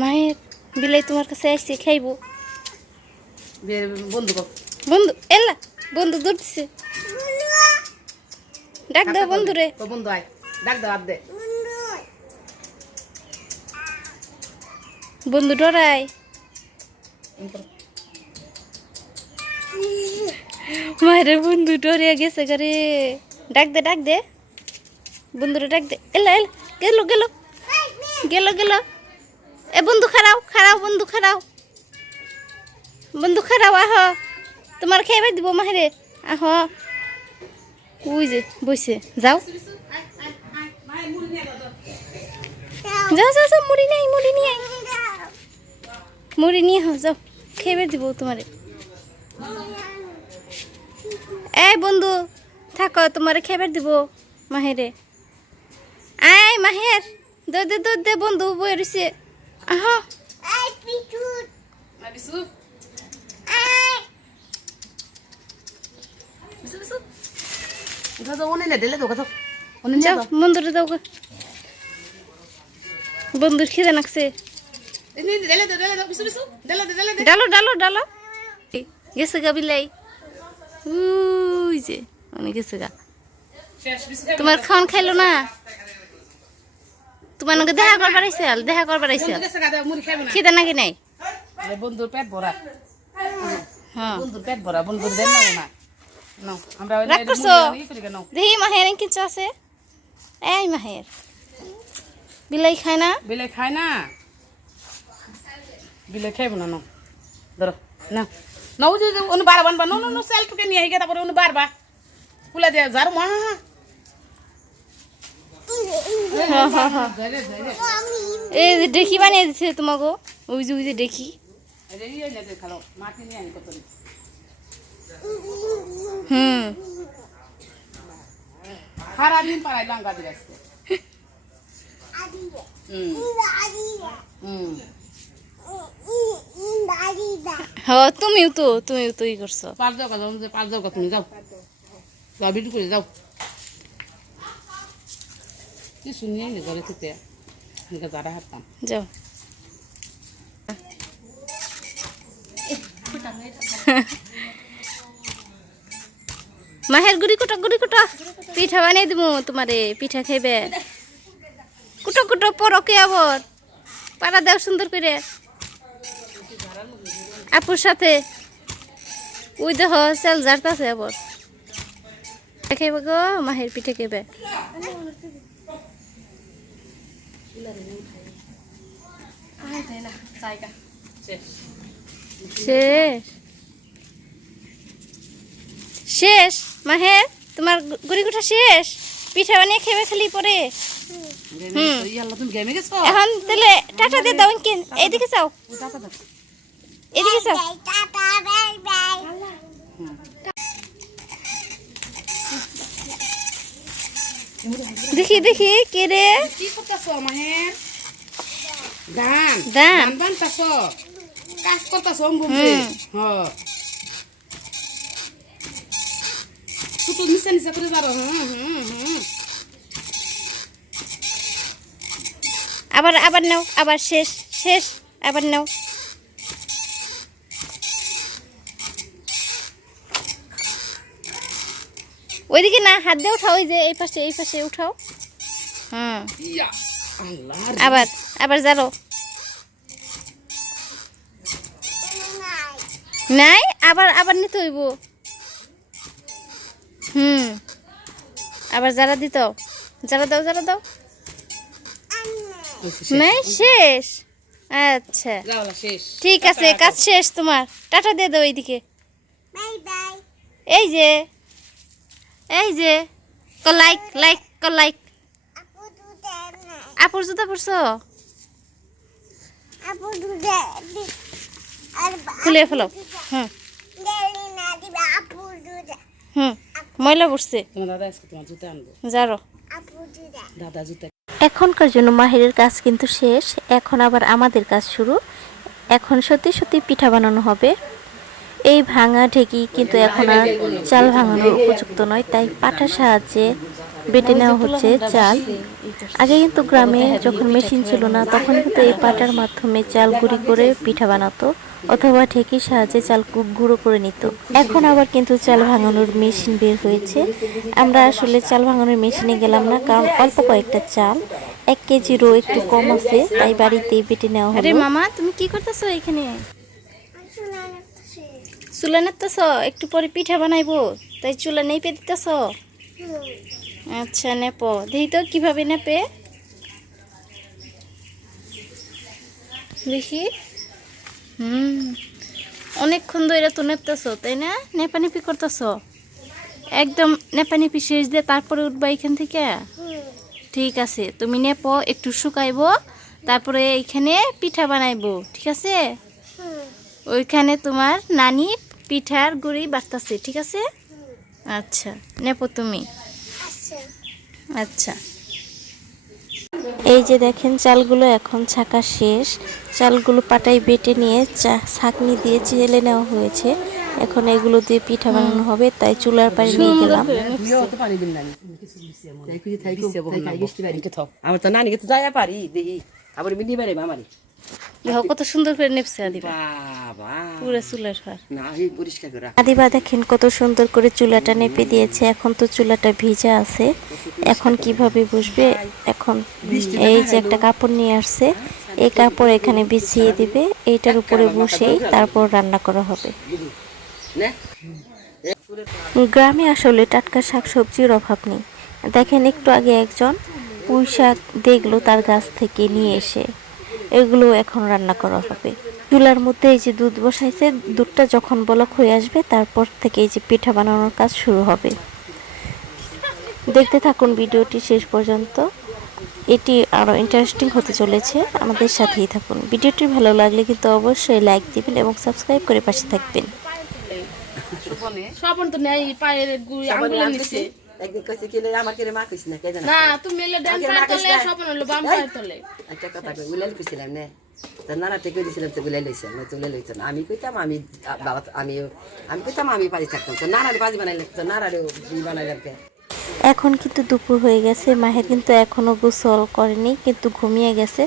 মায়ের বিলাই তোমার কাছে আসছে খাইবো। বন্ধু বন্ধু এলা বন্ধু দৌড়ছে, ডাক দাও বন্ধু রে। বন্ধু আয়, ডাক দাও আদে। বন্ধু ডরাই, মায়ের বন্ধু ডরিয়া গেছে ঘরে। ডাক দে ডাক দে বন্ধুরে, ডাক দে। এলা এলা গেল গেল গেল গেল। এ বন্ধু খারাও খারাও, বন্ধু খারাও, বন্ধু খারাও। আহ তোমার খাইবার দিব মাহেরে, আহ ওই যে বইছে। যাও যাও যাও যাও, মুড়ি নেই, মুড়ি নিয়ে আয়, মুড়ি নিয়ে হো যাও, খাইবার দিব তোমারে। এই বন্ধু থাকো, তোমারে খাইবার দিব মাহেরে। আয় মাহের, দৌড় দে দৌড় দে, বন্ধু বই রইছে। আহ যাও বন্ধুরে দাও গো, বন্ধুর খিদে লাগছে। ডালো ডালো ডালো, গেছে গা বিলাই, উই যে অনেক গেছে গা। তোমার খাওয়ান খাইলো না, তোমার নাকি দেখা করবার আইছে, দেখা করবার আইছে। খিদে নাকি নাই? বন্ধুর পেট ভরা, হ্যাঁ বন্ধুর পেট ভরা, বন্ধুর দেন না না আমরা রাগ করছো? দেখি মাহের কিছু আছে। এই মাহের বিলাই খায় না? বিলে খায় না, বিলে খাইব না। না ধরো না না, ওই যে অনু বার বানবা, নো নো নো, সেলফকে নিয়ে আইগে তারপরে অনু বারবা কুলা দিয়া যার মা। এই যে দেখি বানিয়ে দিচ্ছে তোমাকে, ওই যে দেখি। হুম সারাদিন পাড়াই লঙ্কা দিয়ে আসছে। তুমিও তো ই করছো। পাঁচ যাও তুমি যাও, যাও বিটু করে যাও। কি শুনিয়ে নি ঘরে থেকে যারা হাঁটতাম। যাও মাহের গুড়ি কুটো পিঠা বানিয়ে দিব তোমারে, পিঠা খাইবে। কুটো কুটো পরকে আবার পাড়া দাও সুন্দর করে আপুর সাথে। ওই দেহ সেল জারতাছে আবার খাইবে গো, মাহের পিঠে খাইবে। শেষ শেষ মাহের, তোমার গুড়ি কুটা শেষ, পিঠা বানিয়ে খেবে খালি পরে। এখন তাহলে টাটা দিয়ে দাও। এইদিকে চাও, এদিকে চাও। দেখি দেখি কে রে, কি করতেছ মাহের? ধান ধান বানতাছ, কাজ করতেছ। তুই নিচে নিচে করে যাবো। আবার আবার নাও, আবার শেষ শেষ, আবার নাও। ওইদিকে না, হাত দিয়ে উঠাও, ওই যে এই পাশে উঠাও। হুম আবার আবার জানো নাই, আবার আবার নিতে হইব। আবার যারা দিত, যারা দাও নাই শেষ। আচ্ছা ঠিক আছে, কাজ শেষ তোমার। টাটা দিয়ে দাও এইদিকে। এই যে লাইক লাইক লাইক। আপুর জুতা পড়ছো, খুলে ফেলো। ময়লা পড়ছে, যারো। এখনকার জন্য মাহিরের কাজ কিন্তু শেষ, এখন আবার আমাদের কাজ শুরু। এখন সত্যি সত্যি পিঠা বানানো হবে। এই ভাঙা ঢেকি কিন্তু এখন আর চাল ভাঙানোর উপযুক্ত নয়, তাই পাটার সাহায্যে বেটে নেওয়া হচ্ছে চাল। আগে কিন্তু গ্রামে যখন মেশিন ছিল না তখন কিন্তু এই পাটার মাধ্যমে চাল গুঁড়ি করে পিঠা বানাতো অথবা ঢেঁকির সাহায্যে চাল গুঁড়ো করে নিত। এখন আবার কিন্তু চাল ভাঙানোর মেশিন বের হয়েছে। আমরা আসলে চাল ভাঙানোর মেশিনে গেলাম না, কারণ অল্প কয়েকটা চাল, 1 কেজিরও একটু কম আছে, তাই বাড়িতেই বেটে নেওয়া হলো। আরে মামা, তুমি কি করতেছো এখানে? চুলা নাড়তেছ? একটু পরে পিঠা বানাইবো, তাই চুলা নেপে দিতেছ? আচ্ছা, নেপো দেখি তো কিভাবে নেপে, দেখি। অনেকক্ষণ ধরে তো নেপতেছ, তাই না? নেপানেপি করতেছ, একদম নেপানেপি শেষ দিয়ে তারপরে উঠবা এখান থেকে। ঠিক আছে, তুমি নেপো, একটু শুকাইবো, তারপরে এইখানে পিঠা বানাইবো, ঠিক আছে? ওইখানে তোমার নানি পিঠার গুঁড়ি বাটতাছে, ঠিক আছে? আচ্ছা, নেপো তুমি। আচ্ছা, এই যে দেখেন চালগুলো এখন ছাকা শেষ। চালগুলো পাটায় বেটে নিয়ে ছাঁকনি দিয়ে চেলে নেওয়া হয়েছে। এখন এগুলো দিয়ে পিঠা বানানো হবে, তাই চুলার পাড়ে নিয়ে গেলাম। আমার তো নানি তো যাইয়া পারি দেখি আবার মিলি পারে আমারে দেখো কত সুন্দর করে নেপছে আদিবা, বাবা পুরো চুলার পাড়। না এই পরিষ্কার করে আদিবা দেখেন কত সুন্দর করে চুলাটা নেপে দিয়েছে। এখন তো চুলাটা ভিজা আছে, এখন কিভাবে বসবে? এখন এই যে একটা কাপড় নিয়ে আসছে, এই কাপড় এখানে বিছিয়ে দিবে, এইটার উপরে বসেই তারপর রান্না করা হবে। গ্রামে আসলে টাটকা শাকসবজির অভাব নেই। দেখেন একটু আগে একজন পুঁই শাক দেখলো তার গাছ থেকে নিয়ে এসে, এগুলো এখন রান্না করা হবে। চুলার মধ্যে এই যে দুধ বসাইছে, দুধটা যখন বলক হয়ে আসবে তারপর থেকে এই যে পিঠা বানানোর কাজ শুরু হবে। দেখতে থাকুন ভিডিওটি শেষ পর্যন্ত, এটি আরও ইন্টারেস্টিং হতে চলেছে, আমাদের সাথেই থাকুন। ভিডিওটি ভালো লাগলে কিন্তু অবশ্যই লাইক দিবেন এবং সাবস্ক্রাইব করে পাশে থাকবেন। সবন তো নেই, পায়ের গুড়ি আঙ্গুলে নিচ্ছে। একদিন কইছে কি আমার কেরে মা কইছ না কে জানা না, তুমি এলে ডান পায়ের তলে, সবন হলো বাম পায়ের তলে। একটা কথা কই উলাল কইছিলাম না, তো নানা থেকে দিছিলাম তো উলাল লইছে না, তো উলাল লইতো না। আমি কইতাম আমি বাবা আমি কইতাম আমি পারি থাকতাম, তো নানারে বাজি বানাইলে তো নানারে বানাইলাম কে। এখন কিন্তু দুপুর হয়ে গেছে, মাহের কিন্তু এখনো গোসল করেনি, কিন্তু ঘুমিয়ে গেছে।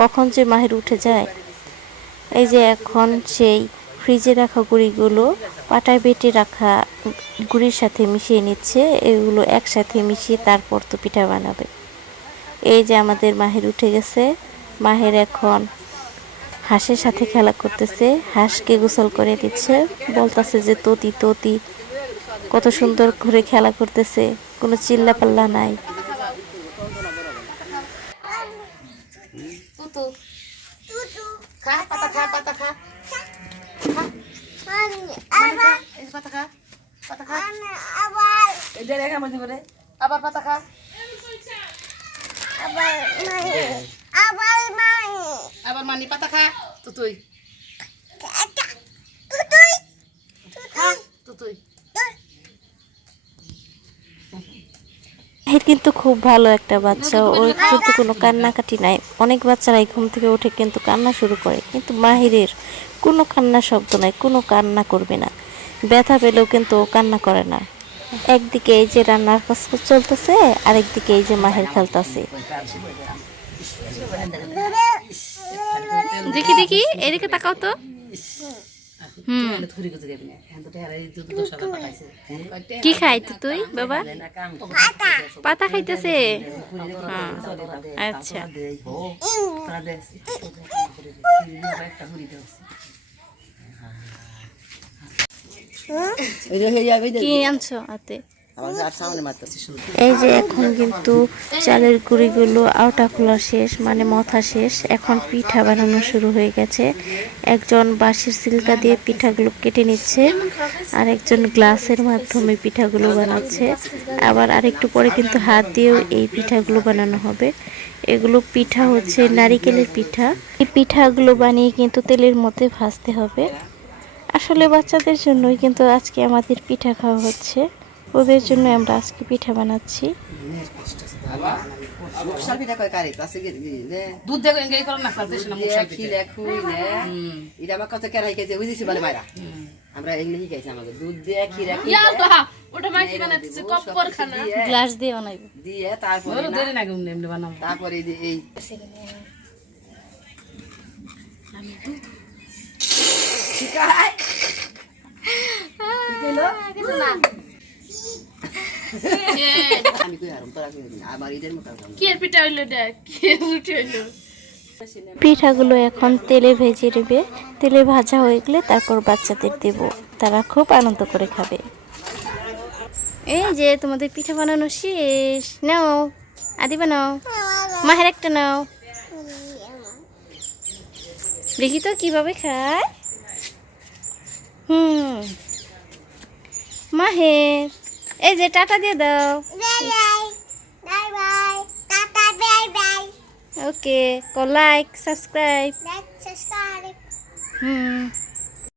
কখন যে মাহের উঠে যায়। এই যে এখন সেই ফ্রিজে রাখা গুঁড়িগুলো পাটায় বেটে রাখা গুঁড়ির সাথে মিশিয়ে নিচ্ছে, এগুলো একসাথে মিশিয়ে তারপর তো পিঠা বানাবে। এই যে আমাদের মাহের উঠে গেছে, মাহের এখন হাঁসের সাথে খেলা করতেছে, হাঁসকে গোসল করে দিচ্ছে, বলতেছে যে ততি ততি, কত সুন্দর করে খেলা করতেছে, কোনো চিল্লা পাল্লা নাই। খা পাতা, খা পাতা, খা পাতা, খা পাতা, খা এটা রেখা মধ্যে করে আবার পাতা, খা আবার মানি পাতা, খা তো তুই তুই মাহির কিন্তু খুব ভালো একটা বাচ্চা, ওর কিন্তু কোনো কান্নাকাটি নাই। অনেক বাচ্চারাই ঘুম থেকে উঠে কিন্তু কান্না শুরু করে, কিন্তু মাহিরের কোনো কান্না শব্দ নাই, কোনো কান্না করবে না। ব্যথা পেলেও কিন্তু ও কান্না করে না। একদিকে এই যে রান্নার কাজ চলতেছে, আরেকদিকে এই যে মাহির খেলতেছে। দেখি দেখি এদিকে তাকাও তো। কি খাইতে তুই বাবা? পাতা খাইতেছে। আচ্ছা, কি আনছো হাতে? এই যে এখন কিন্তু চালের গুঁড়িগুলো আওটা খোলা শেষ, মানে মথা শেষ। এখন পিঠা বানানো শুরু হয়ে গেছে। একজন বাঁশের সিলকা দিয়ে পিঠাগুলো কেটে নিচ্ছে, আর একজন গ্লাসের মাধ্যমে পিঠাগুলো বানাচ্ছে। আবার আরেকটু পরে কিন্তু হাত দিয়েও এই পিঠাগুলো বানানো হবে। এগুলো পিঠা হচ্ছে নারিকেলের পিঠা। এই পিঠাগুলো বানিয়ে কিন্তু তেলের মধ্যে ভাজতে হবে। আসলে বাচ্চাদের জন্যই কিন্তু আজকে আমাদের পিঠা খাওয়া হচ্ছে, ওদের জন্য আমরা আজকে পিঠা বানাচ্ছি। দুধ দেখো এঙ্গেই করো না, সাথে না মুখশাল পিঠা। এটা আমার কত কেরাই কেজে বুঝেছি বলে মায়েরা আমরা এগুলো শিখাইছি আমাকে দুধ দিয়ে ক্ষীরা ইয়া তো ওটা মাইকি বানাইতেছে কপ্পর খানা গ্লাস দিয়ে বানাইবো দিয়ে তারপরে ওরে দেরি না এমনি এমনি বানাবো তারপরে এই শিখাই আমি কই আরাম তোরা কই আমার ঈদের মতো কি এর পিঠা হইলো এটা কি রুটি হইলো পিঠাগুলো এখন তেলে ভেজে নেবে তেলে ভাজা হয়ে গেলে তারপর বাচ্চাদের দেব তারা খুব আনন্দ করে খাবে এই যে তোমাদের পিঠা বানানো শেষ নাও আদি বানাও মাহের একটা নাও দেখি তো কিভাবে খায় মাহের এই যে টাটা দিয়ে দাও ওকে লাইক সাবস্ক্রাইব হুম